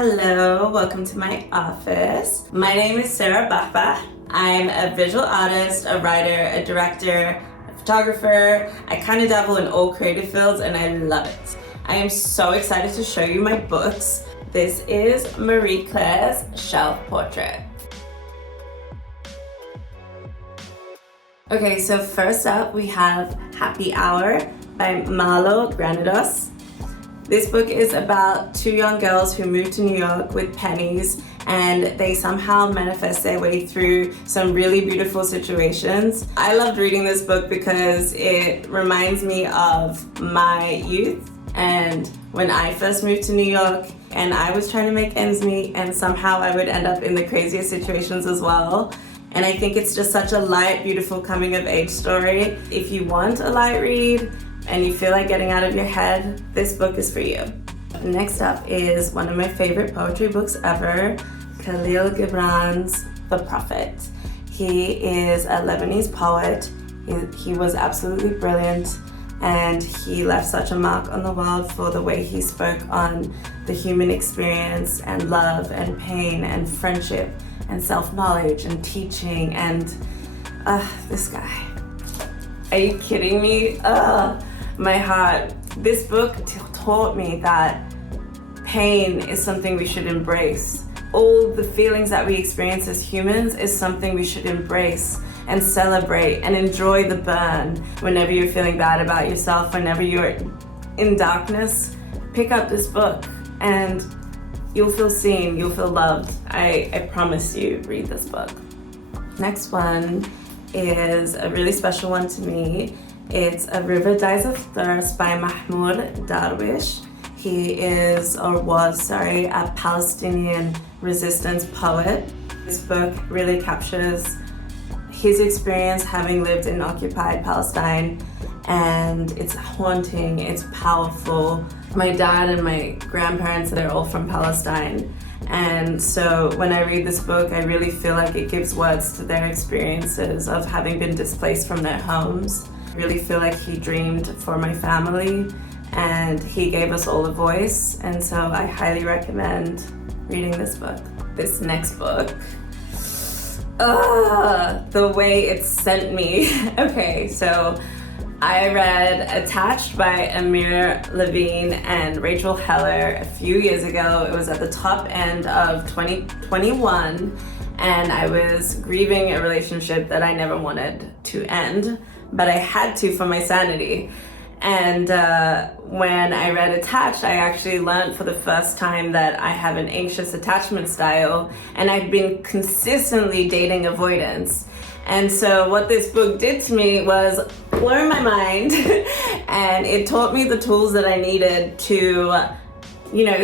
Hello, welcome to my office. My name is Sarah Bahbah. I'm a visual artist, a writer, a director, a photographer. I kind of dabble in all creative fields and I love it. I am so excited to show you my books. This is Marie Claire's shelf portrait. Okay, so first up we have Happy Hour by Malo Granados. This book is about two young girls who moved to New York with pennies and they somehow manifest their way through some really beautiful situations. I loved reading this book because it reminds me of my youth and when I first moved to New York and I was trying to make ends meet and somehow I would end up in the craziest situations as well. And I think it's just such a light, beautiful coming of age story. If you want a light read, and you feel like getting out of your head, this book is for you. Next up is one of my favorite poetry books ever, Khalil Gibran's The Prophet. He is a Lebanese poet. He was absolutely brilliant and he left such a mark on the world for the way he spoke on the human experience and love and pain and friendship and self-knowledge and teaching and this guy. Are you kidding me? My heart. This book taught me that pain is something we should embrace. All the feelings that we experience as humans is something we should embrace and celebrate and enjoy the burn. Whenever you're feeling bad about yourself, whenever you're in darkness, pick up this book and you'll feel seen, you'll feel loved. I promise you, read this book. Next one is a really special one to me. It's A River Dies of Thirst by Mahmoud Darwish. He was a Palestinian resistance poet. This book really captures his experience having lived in occupied Palestine, and it's haunting, it's powerful. My dad and my grandparents, they're all from Palestine. And so when I read this book, I really feel like it gives words to their experiences of having been displaced from their homes. I really feel like he dreamed for my family and he gave us all a voice. And so I highly recommend reading this book. This next book, the way it sent me. Okay, so I read Attached by Amir Levine and Rachel Heller a few years ago. It was at the top end of 2021 and I was grieving a relationship that I never wanted to end, but I had to for my sanity. And when I read Attached, I actually learned for the first time that I have an anxious attachment style and I'd been consistently dating avoidance. And so what this book did to me was blow my mind and it taught me the tools that I needed to,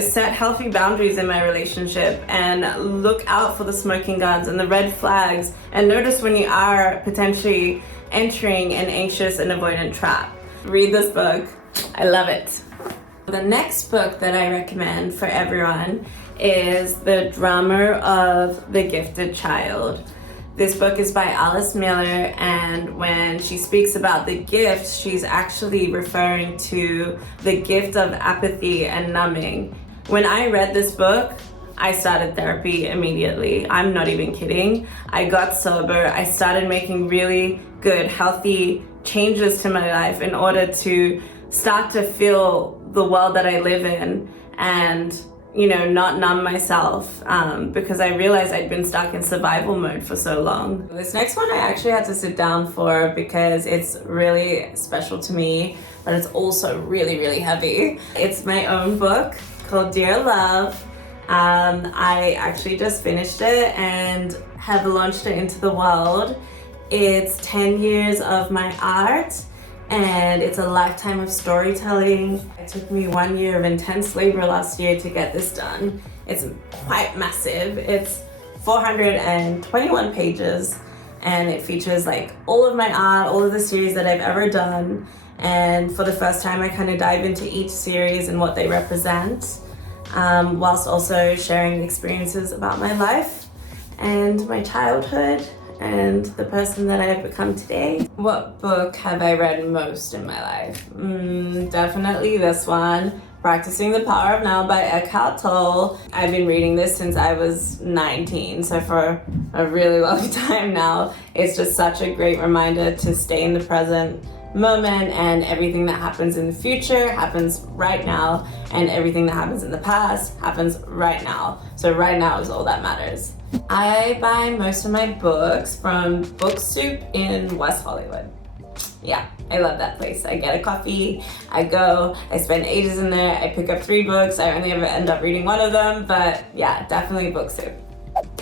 set healthy boundaries in my relationship and look out for the smoking guns and the red flags and notice when you are potentially entering an anxious and avoidant trap. Read this book. I love it. The next book that I recommend for everyone is The Drama of the Gifted Child. This book is by Alice Miller, and when she speaks about the gift, she's actually referring to the gift of apathy and numbing. When I read this book, I started therapy immediately. I'm not even kidding. I got sober. I started making really good, healthy changes to my life in order to start to feel the world that I live in and not numb myself because I realized I'd been stuck in survival mode for so long. This next one I actually had to sit down for because it's really special to me, but it's also really, really heavy. It's my own book called Dear Love. I actually just finished it and have launched it into the world. It's 10 years of my art and it's a lifetime of storytelling. It took me 1 year of intense labor last year to get this done. It's quite massive. It's 421 pages and it features all of my art, all of the series that I've ever done. And for the first time, I kind of dive into each series and what they represent, whilst also sharing experiences about my life and my childhood and the person that I have become today. What book have I read most in my life? Definitely this one, Practicing the Power of Now by Eckhart Tolle. I've been reading this since I was 19, so for a really long time now. It's just such a great reminder to stay in the present moment, and everything that happens in the future happens right now, and everything that happens in the past happens right now. So right now is all that matters. I buy most of my books from Book Soup in West Hollywood. Yeah, I love that place. I get a coffee, I go, I spend ages in there, I pick up 3 books, I only ever end up reading one of them, but yeah, definitely Book Soup.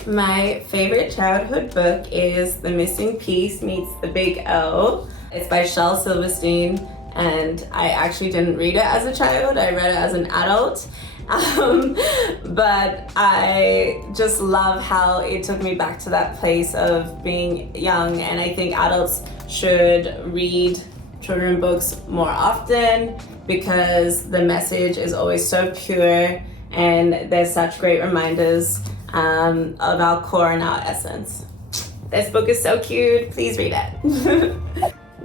My favorite childhood book is The Missing Piece Meets the Big O. It's by Shel Silverstein, and I actually didn't read it as a child, I read it as an adult. But I just love how it took me back to that place of being young, and I think adults should read children's books more often because the message is always so pure and there's such great reminders of our core and our essence. This book is so cute, please read it.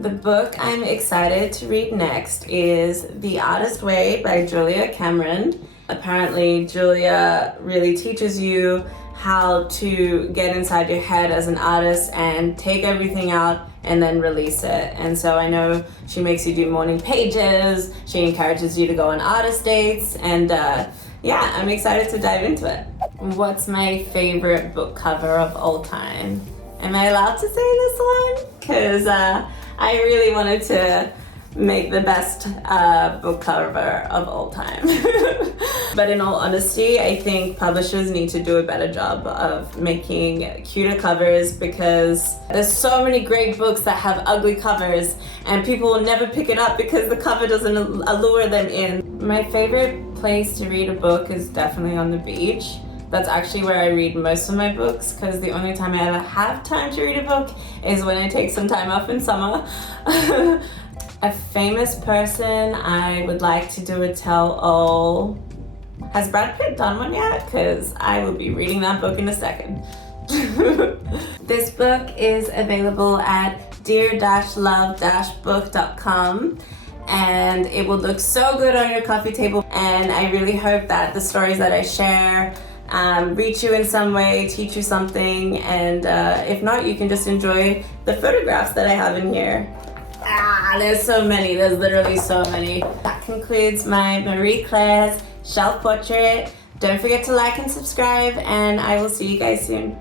The book I'm excited to read next is The Artist Way by Julia Cameron. Apparently, Julia really teaches you how to get inside your head as an artist and take everything out and then release it. And so I know she makes you do morning pages, she encourages you to go on artist dates, and yeah, I'm excited to dive into it. What's my favorite book cover of all time? Am I allowed to say this one? Because I really wanted to make the best book cover of all time. But in all honesty, I think publishers need to do a better job of making cuter covers because there's so many great books that have ugly covers and people will never pick it up because the cover doesn't allure them in. My favorite place to read a book is definitely on the beach. That's actually where I read most of my books because the only time I ever have time to read a book is when I take some time off in summer. A famous person I would like to do a tell-all. Has Brad Pitt done one yet? Because I will be reading that book in a second. This book is available at dear-love-book.com, and it will look so good on your coffee table, and I really hope that the stories that I share reach you in some way, teach you something, and if not, you can just enjoy the photographs that I have in here. There's so many, there's literally so many. That concludes my Marie Claire's shelf portrait. Don't forget to like and subscribe, and I will see you guys soon.